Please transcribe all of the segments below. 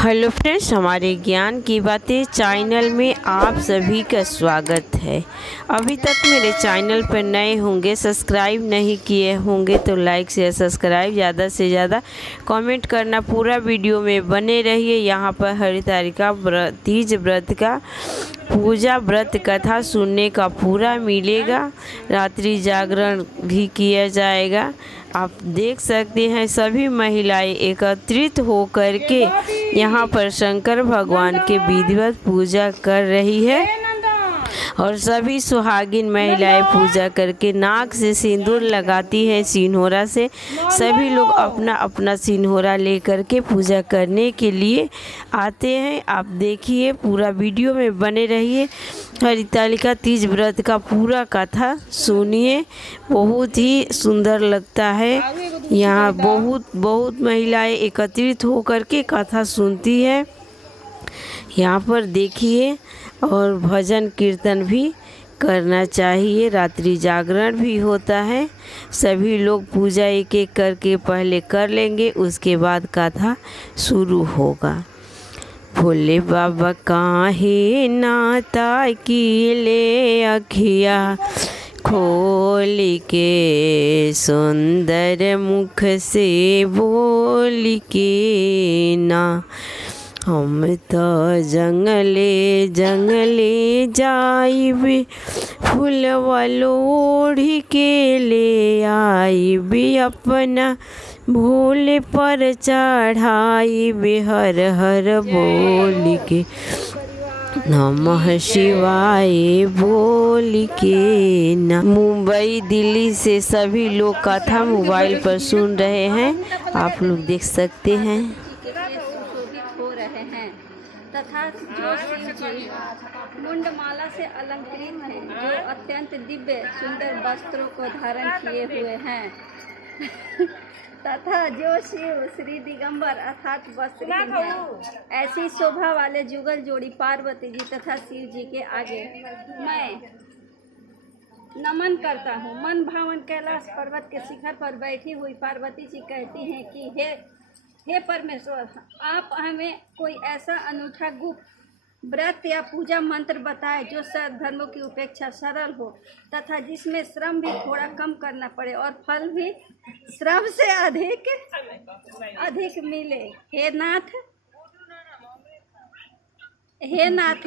Hello friends, हमारे ज्ञान की बातें चैनल में आप सभी का स्वागत है। अभी तक मेरे चैनल पर नए होंगे, सब्सक्राइब नहीं किए होंगे तो लाइक शेयर सब्सक्राइब ज़्यादा से ज़्यादा कमेंट करना। पूरा वीडियो में बने रहिए। यहाँ पर हरितालिका तीज व्रत का पूजा व्रत कथा सुनने का पूरा मिलेगा। रात्रि जागरण भी किया जाएगा। आप देख सकते हैं सभी महिलाएं एकत्रित होकर के यहाँ पर शंकर भगवान के विधिवत पूजा कर रही है और सभी सुहागिन महिलाएं पूजा करके नाक से सिंदूर लगाती है। सिंहोरा से सभी लोग अपना अपना सिंहोरा लेकर के पूजा करने के लिए आते हैं। आप देखिए, पूरा वीडियो में बने रहिए। हरितालिका तीज व्रत का पूरा कथा सुनिए, बहुत ही सुंदर लगता है। यहाँ बहुत महिलाएं एकत्रित होकर के कथा सुनती है। यहाँ पर देखिए, और भजन कीर्तन भी करना चाहिए। रात्रि जागरण भी होता है। सभी लोग पूजा एक एक करके पहले कर लेंगे, उसके बाद कथा शुरू होगा। भोले बाबा काहे नाता की ले अखिया खोल के, सुंदर मुख से बोल के ना। हम तो जंगले जंगले जाइब, फूलवा लोढ़ी के ले आइब, अपना भोले पर चढ़ाइब, हर हर बोल के नमः शिवाय बोल के ना। मुंबई दिल्ली से सभी लोग कथा मोबाइल पर सुन रहे हैं, आप लोग देख सकते हैं। तथा जो शिव जी मुंडमाला से अलंकृत हैं, जो अत्यंत दिव्य सुंदर वस्त्रों को धारण किए हुए हैं तथा जो शिव श्री दिगंबर अर्थात वस्त्र हैं, ऐसी शोभा वाले जुगल जोड़ी पार्वती जी तथा शिव जी के आगे मैं नमन करता हूँ। मन भावन कैलाश पर्वत के शिखर पर बैठी हुई पार्वती जी कहती हैं कि हे परमेश्वर, आप हमें कोई ऐसा अनूठा गुप्त व्रत या पूजा मंत्र बताएं जो सब धर्मों की उपेक्षा सरल हो तथा जिसमें श्रम भी थोड़ा कम करना पड़े और फल भी श्रम से अधिक मिले। हे नाथ,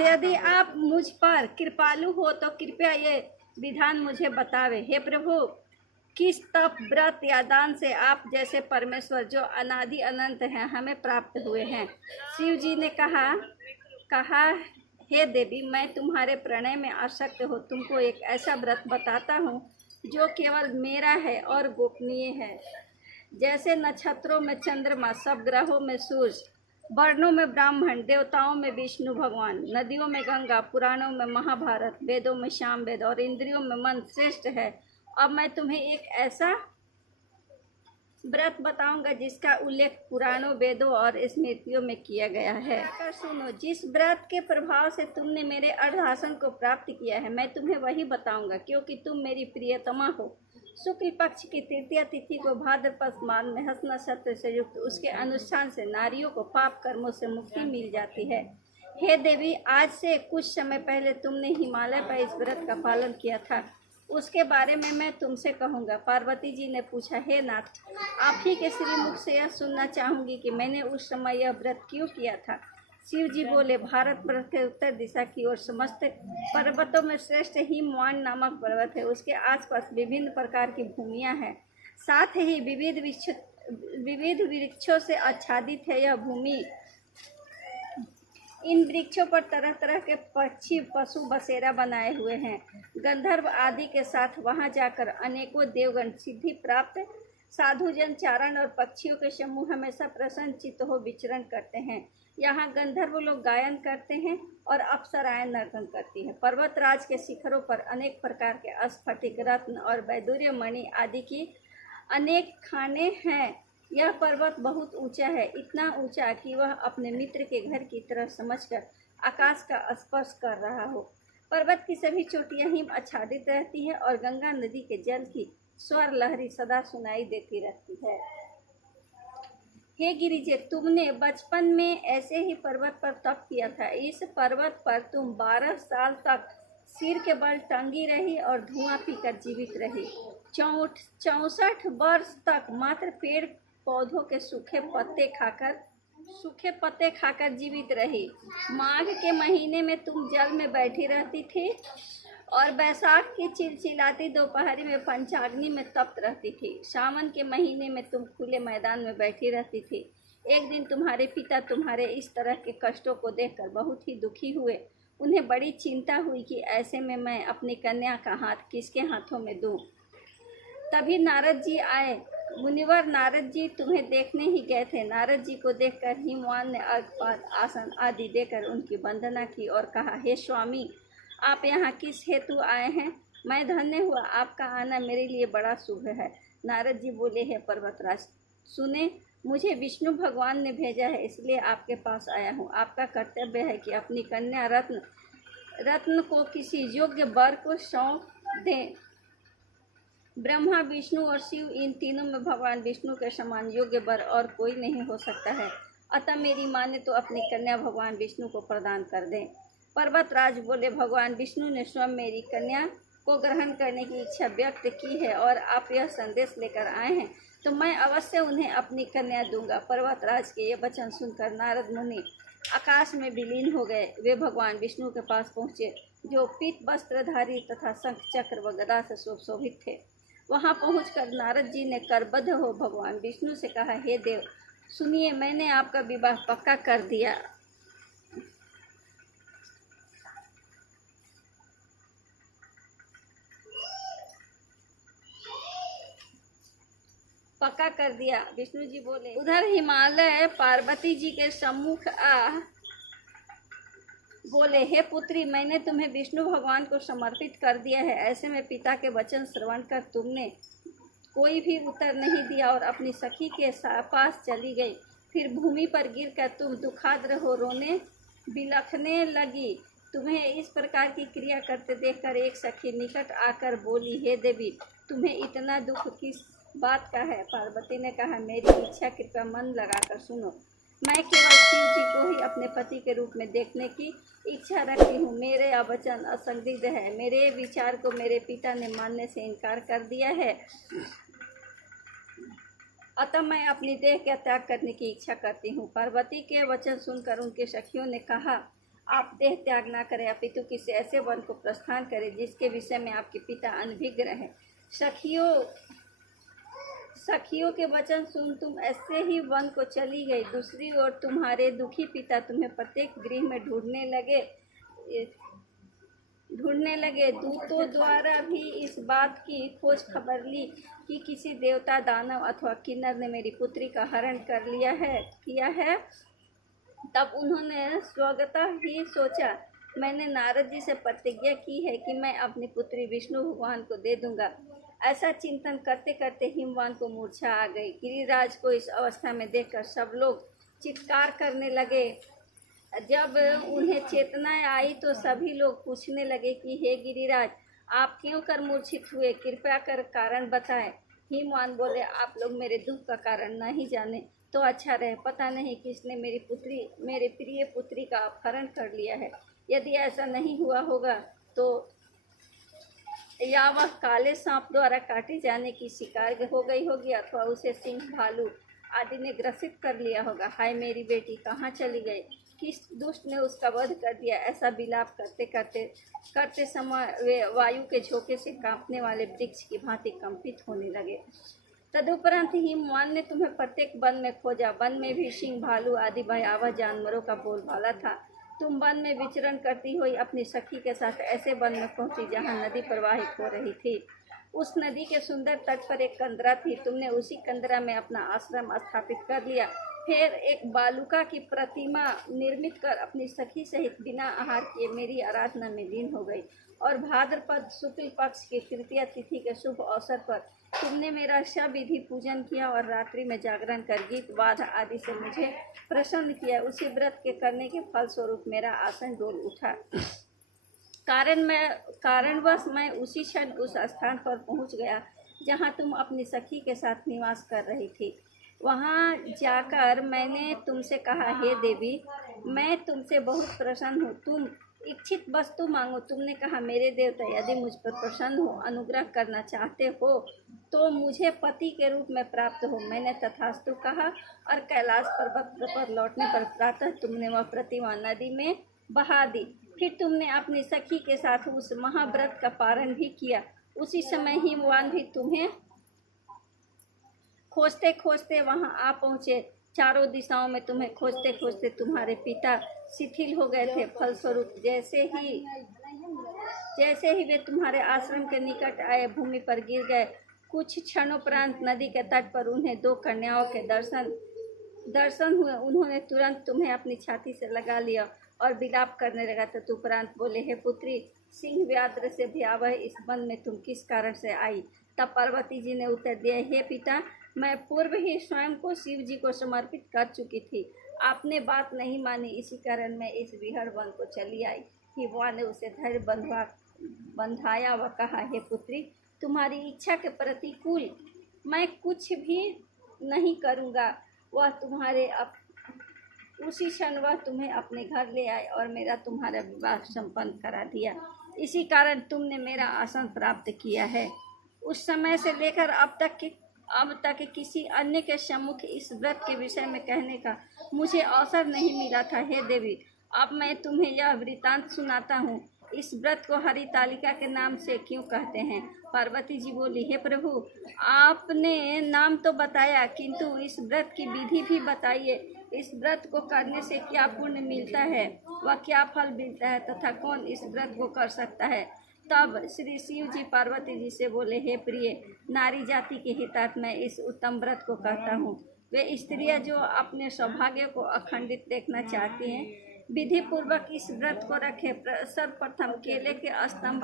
यदि आप मुझ पर कृपालु हो तो कृपया ये विधान मुझे बतावे। हे प्रभु, किस तप व्रत या दान से आप जैसे परमेश्वर जो अनादि अनंत हैं हमें प्राप्त हुए हैं। शिव जी ने कहा हे देवी, मैं तुम्हारे प्रणय में आसक्त हो तुमको एक ऐसा व्रत बताता हूँ जो केवल मेरा है और गोपनीय है। जैसे नक्षत्रों में चंद्रमा, सब ग्रहों में सूर्य, वर्णों में ब्राह्मण, देवताओं में विष्णु भगवान, नदियों में गंगा, पुराणों में महाभारत, वेदों में सामवेद और इंद्रियों में मन श्रेष्ठ है। अब मैं तुम्हें एक ऐसा व्रत बताऊंगा जिसका उल्लेख पुराणों, वेदों और स्मृतियों में किया गया है। सुनो, जिस व्रत के प्रभाव से तुमने मेरे अर्धासन को प्राप्त किया है, मैं तुम्हें वही बताऊंगा क्योंकि तुम मेरी प्रियतमा हो। शुक्ल पक्ष की तृतीया तिथि को भाद्रपद मास में हस्त नक्षत्र से युक्त उसके अनुष्ठान से नारियों को पाप कर्मों से मुक्ति मिल जाती है। हे देवी, आज से कुछ समय पहले तुमने हिमालय पर इस व्रत का पालन किया था, उसके बारे में मैं तुमसे कहूँगा। पार्वती जी ने पूछा, हे नाथ, आप ही के श्रीमुख से यह सुनना चाहूँगी कि मैंने उस समय यह व्रत क्यों किया था। शिव जी बोले, भारतवर्ष के उत्तर दिशा की ओर समस्त पर्वतों में श्रेष्ठ हिमवान नामक पर्वत है। उसके आसपास विभिन्न प्रकार की भूमियाँ हैं, साथ ही विविध वृक्षों से आच्छादित है यह भूमि। इन वृक्षों पर तरह तरह के पक्षी पशु बसेरा बनाए हुए हैं। गंधर्व आदि के साथ वहां जाकर अनेकों देवगण, सिद्धि प्राप्त साधुजन, चारण और पक्षियों के समूह हमेशा प्रसन्न चित्त हो विचरण करते हैं। यहाँ गंधर्व लोग गायन करते हैं और अप्सराएं नर्तन करती हैं। पर्वतराज के शिखरों पर अनेक प्रकार के स्फटिक, रत्न और वैदूर्य मणि आदि की अनेक खाने हैं। यह पर्वत बहुत ऊंचा है, इतना ऊंचा कि वह अपने मित्र के घर की तरह समझकर आकाश का स्पर्श कर रहा हो। पर्वत की सभी चोटियां हिम आच्छादित रहती है और गंगा नदी के जल की स्वर लहरी सदा सुनाई देती रहती है। हे गिरिजे, तुमने बचपन में ऐसे ही पर्वत पर तप किया था। इस पर्वत पर तुम 12 साल तक सिर के बल टंगी रही और धुआं पीकर जीवित रही। 64 वर्ष तक मात्र पेड़ पौधों के सूखे पत्ते खाकर जीवित रही। माघ के महीने में तुम जल में बैठी रहती थी और बैसाख की चिलचिलाती दोपहरी में पंचाग्नि में तप्त रहती थी। सावन के महीने में तुम खुले मैदान में बैठी रहती थी। एक दिन तुम्हारे पिता तुम्हारे इस तरह के कष्टों को देखकर बहुत ही दुखी हुए। उन्हें बड़ी चिंता हुई कि ऐसे में मैं अपनी कन्या का हाथ किसके हाथों में दूं। तभी नारद जी आए। मुनिवर नारद जी तुम्हें देखने ही गए थे। नारद जी को देखकर हिमवान ने अर्घपात आसन आदि देकर उनकी वंदना की और कहा, हे स्वामी, आप यहाँ किस हेतु आए हैं? मैं धन्य हुआ, आपका आना मेरे लिए बड़ा शुभ है। नारद जी बोले, हे पर्वतराज, सुने, मुझे विष्णु भगवान ने भेजा है, इसलिए आपके पास आया हूँ। आपका कर्तव्य है कि अपनी कन्या रत्न को किसी योग्य वर को सौंप दें। ब्रह्मा, विष्णु और शिव, इन तीनों में भगवान विष्णु के समान योग्य वर और कोई नहीं हो सकता है। अतः मेरी माने तो अपनी कन्या भगवान विष्णु को प्रदान कर दें। पर्वतराज बोले, भगवान विष्णु ने स्वयं मेरी कन्या को ग्रहण करने की इच्छा व्यक्त की है और आप यह संदेश लेकर आए हैं, तो मैं अवश्य उन्हें अपनी कन्या दूंगा। पर्वतराज के ये वचन सुनकर नारद मुनि आकाश में विलीन हो गए। वे भगवान विष्णु के पास पहुँचे, जो पीत वस्त्रधारी तथा शंख चक्र व गदा से सुशोभित थे। वहां पहुंचकर नारद जी ने करबद्ध हो भगवान विष्णु से कहा, हे देव, सुनिए, मैंने आपका विवाह पक्का कर दिया। विष्णु जी बोले। उधर हिमालय पार्वती जी के सम्मुख बोले, हे पुत्री, मैंने तुम्हें विष्णु भगवान को समर्पित कर दिया है। ऐसे में पिता के वचन श्रवण कर तुमने कोई भी उत्तर नहीं दिया और अपनी सखी के पास चली गई। फिर भूमि पर गिरकर तुम दुखाद्र हो रोने बिलखने लगी। तुम्हें इस प्रकार की क्रिया करते देखकर एक सखी निकट आकर बोली, हे देवी, तुम्हें इतना दुख किस बात का है? पार्वती ने कहा, मेरी इच्छा कृपया मन लगाकर सुनो। मैं केवल शिव जी को ही अपने पति के रूप में देखने की इच्छा रखती हूँ। मेरे वचन असंदिग्ध है। मेरे विचार को मेरे पिता ने मानने से इनकार कर दिया है, अतः मैं अपनी देह का त्याग करने की इच्छा करती हूँ। पार्वती के वचन सुनकर उनके सखियों ने कहा, आप देह त्याग ना करें, अपितु किसी ऐसे वन को प्रस्थान करें जिसके विषय में आपके पिता अनभिज्ञ रहें। सखियों के वचन सुन तुम ऐसे ही वन को चली गई। दूसरी ओर तुम्हारे दुखी पिता तुम्हें प्रत्येक गृह में ढूंढने लगे। दूतों द्वारा भी इस बात की खोज खबर ली कि किसी देवता, दानव अथवा किन्नर ने मेरी पुत्री का हरण किया है। तब उन्होंने स्वगतः ही सोचा, मैंने नारद जी से प्रतिज्ञा की है कि मैं अपनी पुत्री विष्णु भगवान को दे दूंगा। ऐसा चिंतन करते करते हिमवान को मूर्छा आ गई। गिरिराज को इस अवस्था में देखकर सब लोग चित्कार करने लगे। जब उन्हें चेतना आई तो सभी लोग पूछने लगे कि हे गिरिराज, आप क्यों कर मूर्छित हुए? कृपया कर कारण बताएं। हिमवान बोले, आप लोग मेरे दुख का कारण नहीं जाने तो अच्छा रहे। पता नहीं किसने मेरे प्रिय पुत्री का अपहरण कर लिया है। यदि ऐसा नहीं हुआ होगा तो या वह काले सांप द्वारा काटे जाने की शिकार हो गई होगी अथवा उसे सिंह, भालू आदि ने ग्रसित कर लिया होगा। हाय मेरी बेटी कहाँ चली गई? किस दुष्ट ने उसका वध कर दिया? ऐसा विलाप करते समय वे वायु के झोंके से कांपने वाले वृक्ष की भांति कंपित होने लगे। तदुपरांत हिमवान ने तुम्हें प्रत्येक वन में खोजा। वन में भी सिंह, भालू आदि भयावह जानवरों का बोलबाला था। तुम वन में विचरण करती हुई अपनी सखी के साथ ऐसे वन में पहुंची जहां नदी प्रवाहित हो रही थी। उस नदी के सुंदर तट पर एक कंदरा थी। तुमने उसी कंदरा में अपना आश्रम स्थापित कर लिया। फिर एक बालुका की प्रतिमा निर्मित कर अपनी सखी सहित बिना आहार किए मेरी आराधना में लीन हो गई। और भाद्रपद शुक्ल पक्ष की तृतीया तिथि के शुभ अवसर पर तुमने मेरा सविधि पूजन किया और रात्रि में जागरण कर गीत वाद आदि से मुझे प्रसन्न किया। उसी व्रत के करने के फलस्वरूप मेरा आसन डोल उठा। कारणवश मैं उसी क्षण उस स्थान पर पहुंच गया जहां तुम अपनी सखी के साथ निवास कर रही थी। वहाँ जाकर मैंने तुमसे कहा, हे देवी, मैं तुमसे बहुत प्रसन्न हूँ, तुम इच्छित वस्तु मांगो। तुमने कहा, मेरे देवता, यदि मुझ पर प्रसन्न हो, अनुग्रह करना चाहते हो तो मुझे पति के रूप में प्राप्त हो। मैंने तथास्तु कहा और कैलाश पर्वत पर लौटने पर प्रातः तुमने वह प्रतिमा नदी में बहा दी। फिर तुमने अपनी सखी के साथ उस महाव्रत का पारण भी किया। उसी समय हिमवान भी तुम्हें खोजते खोजते वहां आ पहुँचे। चारों दिशाओं में तुम्हें खोजते खोजते तुम्हारे पिता शिथिल हो गए थे। फलस्वरूप जैसे ही वे तुम्हारे आश्रम के निकट आए, भूमि पर गिर गए। कुछ क्षणोपरांत नदी के तट पर उन्हें 2 कन्याओं के दर्शन हुए। उन्होंने तुरंत तुम्हें अपनी छाती से लगा लिया और विलाप करने लगा। तदुपरांत बोले, हे पुत्री, सिंह व्याघ्र से भयावह इस वन में तुम किस कारण से आई? तब पार्वती जी ने उत्तर दिया, हे पिता, मैं पूर्व ही स्वयं को शिव जी को समर्पित कर चुकी थी। आपने बात नहीं मानी, इसी कारण मैं इस विहर वन को चली आई। हिमवान ने उसे धैर्य बंधाया व कहा, हे पुत्री, तुम्हारी इच्छा के प्रतिकूल मैं कुछ भी नहीं करूँगा। उसी क्षण वह तुम्हें अपने घर ले आए और मेरा तुम्हारा विवाह संपन्न करा दिया। इसी कारण तुमने मेरा आसन प्राप्त किया है। उस समय से लेकर अब तक किसी अन्य के सम्मुख इस व्रत के विषय में कहने का मुझे अवसर नहीं मिला था। हे देवी, अब मैं तुम्हें यह वृतांत सुनाता हूँ। इस व्रत को हरितालिका के नाम से क्यों कहते हैं? पार्वती जी बोली, हे प्रभु, आपने नाम तो बताया, किंतु इस व्रत की विधि भी बताइए। इस व्रत को करने से क्या पुण्य मिलता है, वह क्या फल मिलता है, तथा कौन इस व्रत को कर सकता है? तब श्री शिव जी पार्वती जी से बोले, हे प्रिय, नारी जाति के हितार्थ मैं इस उत्तम व्रत को कहता हूँ। वे स्त्रियां जो अपने सौभाग्य को अखंडित देखना चाहती हैं, विधि पूर्वक इस व्रत को रखे। सर्वप्रथम केले के स्तंभ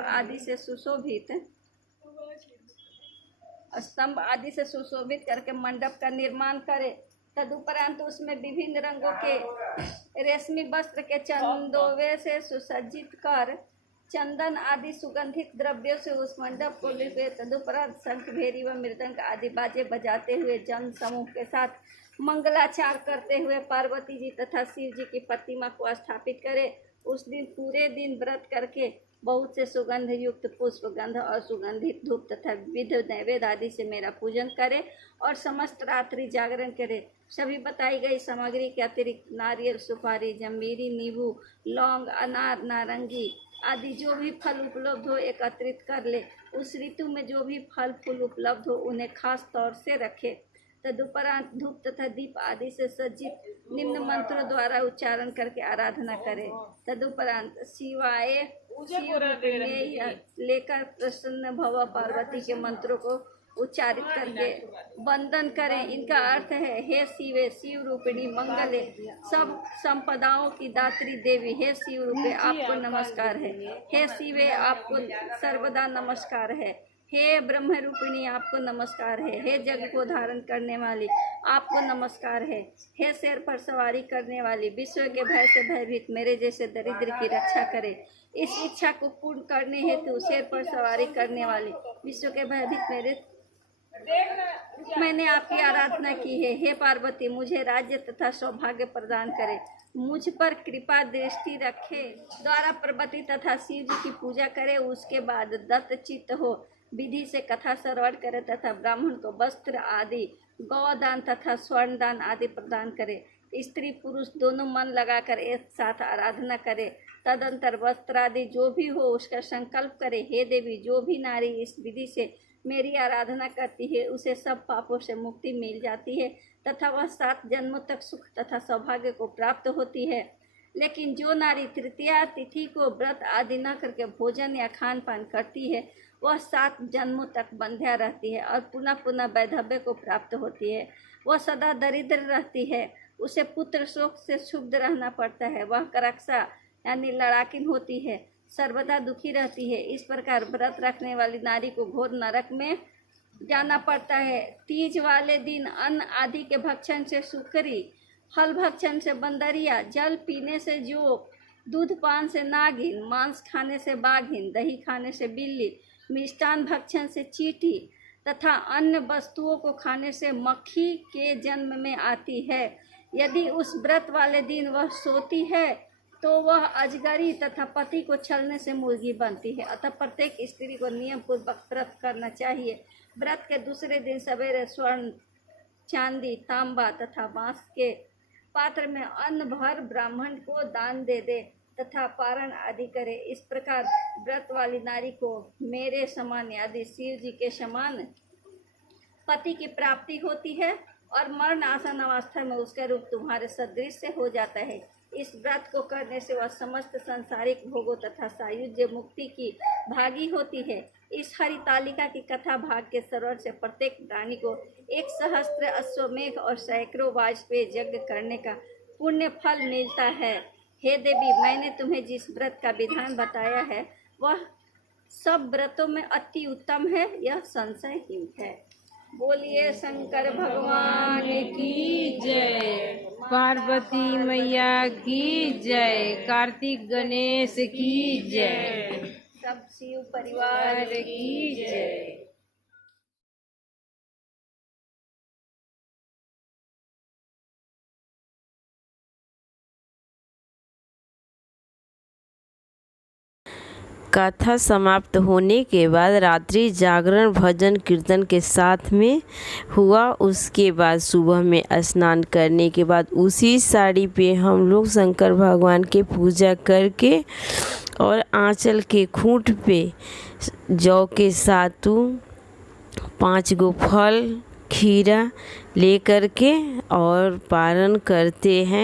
आदि से सुशोभित करके मंडप का निर्माण करे। तदुपरांत उसमें विभिन्न रंगों के रेशमी वस्त्र के चंदोवे से सुसज्जित कर चंदन आदि सुगंधित द्रव्यों से उस मंडप को लिपे। तदुपरांत शंख, भेरी व मृदंग आदि बाजे बजाते हुए जन समूह के साथ मंगलाचार करते हुए पार्वती जी तथा शिव जी की प्रतिमा को स्थापित करे। उस दिन पूरे दिन व्रत करके बहुत से सुगंध युक्त पुष्प, गंध और सुगंधित धूप तथा विविध नैवेद्य आदि से मेरा पूजन करे और समस्त रात्रि जागरण करे। सभी बताई गई सामग्री के अतिरिक्त नारियल, सुपारी, जम्बीरी, नींबू, लौंग, अनार, नारंगी आदि जो भी फल उपलब्ध हो एकत्रित कर ले। उस ऋतु में जो भी फल फूल उपलब्ध हो उन्हें खास तौर से रखे। तदुपरांत धूप तथा दीप आदि से सज्जित निम्न मंत्रों द्वारा उच्चारण करके आराधना करें। तदुपरांत शिव में लेकर प्रसन्न भव पार्वती के मंत्रों को उच्चारित करके वंदन करें। इनका अर्थ है, हे शिवे, शिव रूपिणी मंगले, सब संपदाओं की दात्री देवी, हे शिव रूपे आपको नमस्कार है। हे शिवे, आपको सर्वदा नमस्कार है। हे ब्रह्म रूपिणी, आपको नमस्कार है। हे जग को धारण करने वाली, आपको नमस्कार है। हे शेर पर सवारी करने वाली, विश्व के भय से भयभीत मेरे जैसे दरिद्र की रक्षा करे। इस इच्छा को पूर्ण करने हेतु शेर पर सवारी करने वाली, विश्व के भयभीत मैंने आपकी आराधना की है। हे पार्वती, मुझे राज्य तथा सौभाग्य प्रदान करे, मुझ पर कृपा दृष्टि रखे। द्वारा पार्वती तथा शिव जी की पूजा करे। उसके बाद दत्त चित्त हो विधि से कथा श्रवण करे तथा ब्राह्मण को वस्त्र आदि, गौदान तथा स्वर्ण दान आदि प्रदान करे। स्त्री पुरुष दोनों मन लगाकर एक साथ आराधना करे। तदंतर वस्त्र आदि जो भी हो उसका संकल्प करे। हे देवी, जो भी नारी इस विधि से मेरी आराधना करती है उसे सब पापों से मुक्ति मिल जाती है तथा वह 7 जन्मों तक सुख तथा सौभाग्य को प्राप्त होती है। लेकिन जो नारी तृतीया तिथि को व्रत आदि न करके भोजन या खान पान करती है वह 7 जन्मों तक बंध्या रहती है और पुनः पुनः वैधव्य को प्राप्त होती है। वह सदा दरिद्र रहती है, उसे पुत्र शोक से क्षुब्ध रहना पड़ता है। वह करक्सा यानी लड़ाकिन होती है, सर्वदा दुखी रहती है। इस प्रकार व्रत रखने वाली नारी को घोर नरक में जाना पड़ता है। तीज वाले दिन अन्न आदि के भक्षण से सुकरी, फल भक्षण से बंदरिया, जल पीने से जोक, दूध पान से नागिन, मांस खाने से बाघिन, दही खाने से बिल्ली, मिष्टान भक्षण से चींटी तथा अन्य वस्तुओं को खाने से मक्खी के जन्म में आती है। यदि उस व्रत वाले दिन वह सोती है तो वह अजगरी तथा पति को छलने से मुर्गी बनती है। अतः प्रत्येक स्त्री को नियम पूर्वक व्रत करना चाहिए। व्रत के दूसरे दिन सवेरे स्वर्ण, चांदी, तांबा तथा बांस के पात्र में अन्न भर ब्राह्मण को दान दे दे तथा पारण आदि करे। इस प्रकार व्रत वाली नारी को मेरे समान यानी शिव जी के समान पति की प्राप्ति होती है और मरण आसन अवस्था में उसका रूप तुम्हारे सदृश से हो जाता है। इस व्रत को करने से वह समस्त संसारिक भोगों तथा सायुज्य मुक्ति की भागी होती है। इस हरितालिका की कथा भाग के सरवर से प्रत्येक प्राणी को 1,000 अश्वमेघ और सैकड़ों वाजपेयी यज्ञ करने का पुण्य फल मिलता है। हे देवी, मैंने तुम्हें जिस व्रत का विधान बताया है वह सब व्रतों में अति उत्तम है, यह संशयहीन है। बोलिए शंकर भगवान की जय, पार्वती मैया की जय, कार्तिक गणेश की जय, सब शिव परिवार की जय। कथा समाप्त होने के बाद रात्रि जागरण भजन कीर्तन के साथ में हुआ। उसके बाद सुबह में स्नान करने के बाद उसी साड़ी पे हम लोग शंकर भगवान के पूजा करके और आंचल के खूंट पे जौ के सातु 5 गो फल खीरा ले करके और पारण करते हैं।